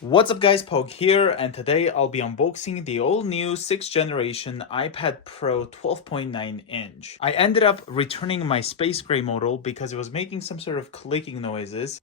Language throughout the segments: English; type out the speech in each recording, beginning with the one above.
What's up guys, Pog here, and today I'll be unboxing the all-new 6th generation iPad Pro 12.9 inch. I ended up returning my space gray model because it was making some sort of clicking noises.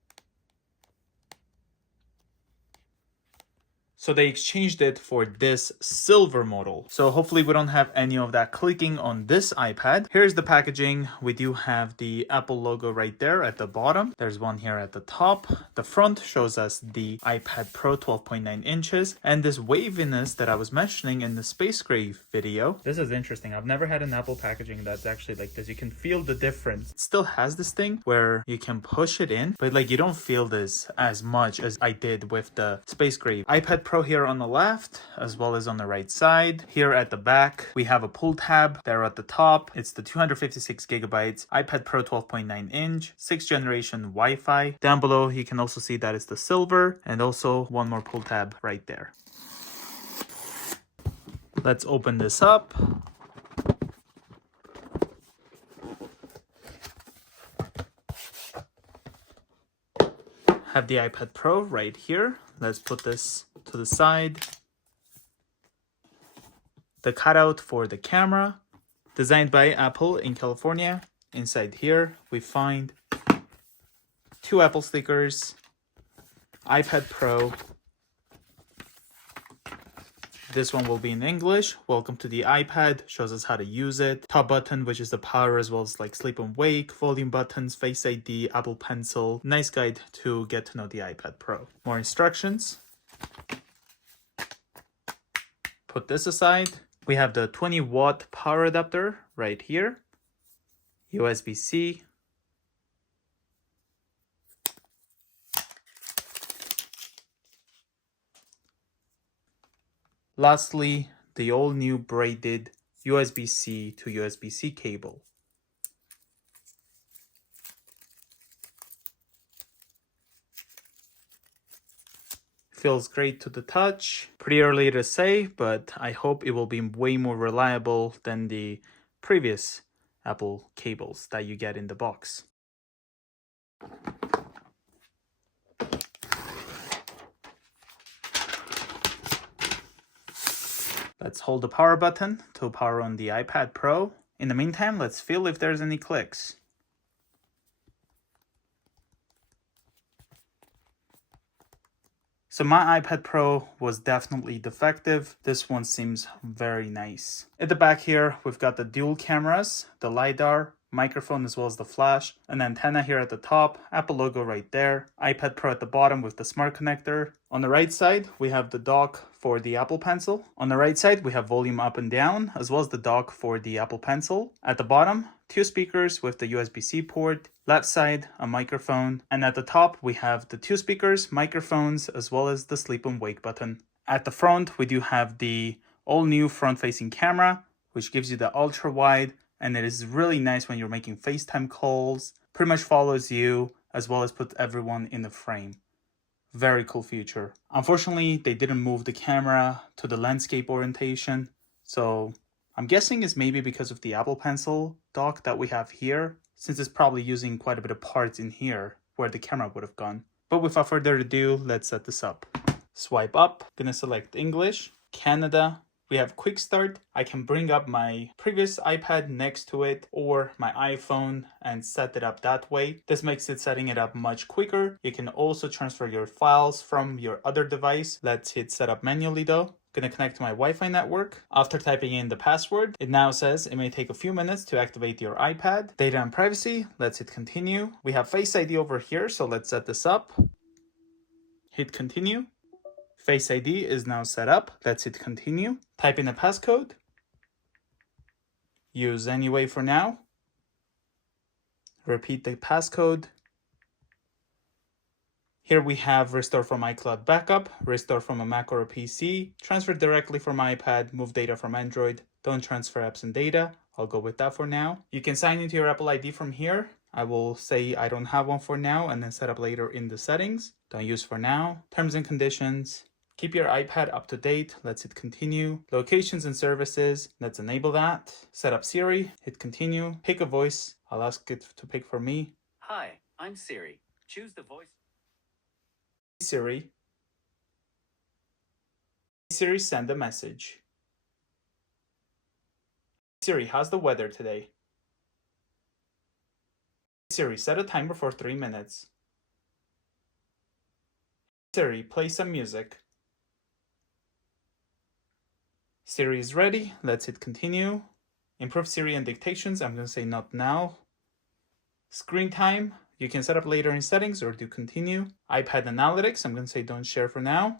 So they exchanged it for this silver model. So hopefully we don't have any of that clicking on this iPad. Here's the packaging. We do have the Apple logo right there at the bottom. There's one here at the top. The front shows us the iPad Pro 12.9 inches. And this waviness that I was mentioning in the Space Gray video. This is interesting. I've never had an Apple packaging that's actually like this. You can feel the difference. It still has this thing where you can push it in, but like you don't feel this as much as I did with the Space Gray iPad Pro here on the left, as well as on the right side. Here at the back, we have a pull tab there at the top. It's the 256 gigabytes iPad Pro 12.9 inch, 6th generation Wi-Fi. Down below, you can also see that it's the silver, and also one more pull tab right there. Let's open this up. Have the iPad Pro right here. Let's put this to the side. The cutout for the camera, designed by Apple in California. Inside here, we find 2 Apple stickers, iPad Pro. This one will be in English. Welcome to the iPad. Shows us how to use it. Top button, which is the power, as well as like sleep and wake. Volume buttons, Face ID, Apple Pencil. Nice guide to get to know the iPad Pro. More instructions. Put this aside. We have the 20-watt power adapter right here. Usbc. Lastly, the all-new braided USB-C to USB-C cable. Feels great to the touch. Pretty early to say, but I hope it will be way more reliable than the previous Apple cables that you get in the box. Let's hold the power button to power on the iPad Pro. In the meantime, let's feel if there's any clicks. So my iPad Pro was definitely defective. This one seems very nice. At the back here, we've got the dual cameras, the LiDAR, microphone, as well as the flash, an antenna here at the top, Apple logo right there, iPad Pro at the bottom with the smart connector. On the right side, we have the dock for the Apple Pencil. On the right side, we have volume up and down, as well as the dock for the Apple Pencil. At the bottom, 2 speakers with the USB-C port. Left side, a microphone. And at the top, we have the 2 speakers, microphones, as well as the sleep and wake button. At the front, we do have the all-new front-facing camera, which gives you the ultra-wide, and it is really nice when you're making FaceTime calls. Pretty much follows you, as well as puts everyone in the frame. Very cool feature. Unfortunately, they didn't move the camera to the landscape orientation, so I'm guessing it's maybe because of the Apple Pencil dock that we have here, since it's probably using quite a bit of parts in here where the camera would have gone. But without further ado, let's set this up. Swipe up, gonna select English, Canada. We have quick start. I can bring up my previous iPad next to it or my iPhone and set it up that way. This makes it setting it up much quicker. You can also transfer your files from your other device. Let's hit setup manually though. Gonna connect to my Wi-Fi network. After typing in the password, it now says it may take a few minutes to activate your iPad. Data and privacy, let's hit continue. We have Face ID over here, so let's set this up. Hit continue. Face ID is now set up. Let's hit continue. Type in a passcode. Use anyway for now. Repeat the passcode. Here we have restore from iCloud backup, restore from a Mac or a PC, transfer directly from iPad, move data from Android, don't transfer apps and data. I'll go with that for now. You can sign into your Apple ID from here. I will say I don't have one for now and then set up later in the settings. Don't use for now. Terms and conditions. Keep your iPad up to date. Let's hit continue. Locations and services. Let's enable that. Set up Siri. Hit continue. Pick a voice. I'll ask it to pick for me. Hi, I'm Siri. Choose the voice. Siri, Siri, send a message. Siri, how's the weather today? Siri, set a timer for 3 minutes. Siri, play some music. Siri is ready. Let's hit continue. Improve Siri and dictations. I'm going to say not now. Screen time. You can set up later in settings or do continue. iPad analytics. I'm going to say don't share for now.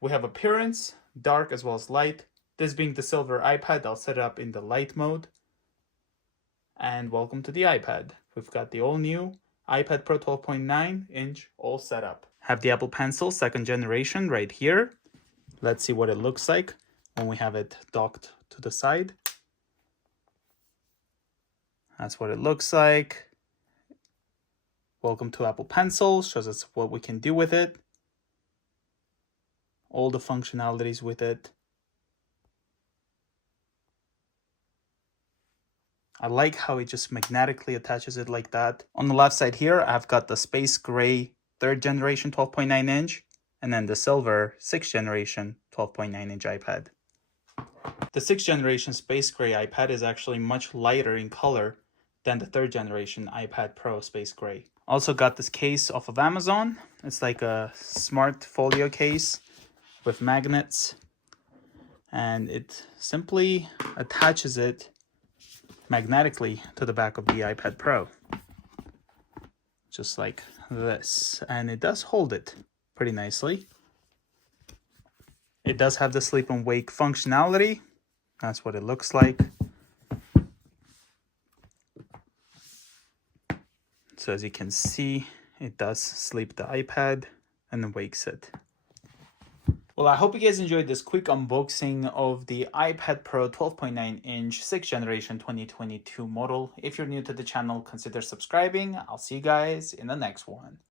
We have appearance, dark as well as light. This being the silver iPad, I'll set it up in the light mode. And welcome to the iPad. We've got the all new iPad Pro 12.9 inch all set up. Have the Apple Pencil 2nd generation right here. Let's see what it looks like when we have it docked to the side. That's what it looks like. Welcome to Apple Pencil, shows us what we can do with it. All the functionalities with it. I like how it just magnetically attaches it like that. On the left side here, I've got the space gray 3rd generation 12.9 inch and then the silver 6th generation 12.9 inch iPad. The 6th generation space gray iPad is actually much lighter in color than the 3rd generation iPad Pro space gray. Also got this case off of Amazon. It's like a smart folio case with magnets, and it simply attaches it magnetically to the back of the iPad Pro. Just like this. And it does hold it pretty nicely. It does have the sleep and wake functionality. That's what it looks like. So as you can see, it does sleep the iPad and then wakes it. Well, I hope you guys enjoyed this quick unboxing of the iPad Pro 12.9 inch 6th generation 2022 model. If you're new to the channel, consider subscribing. I'll see you guys in the next one.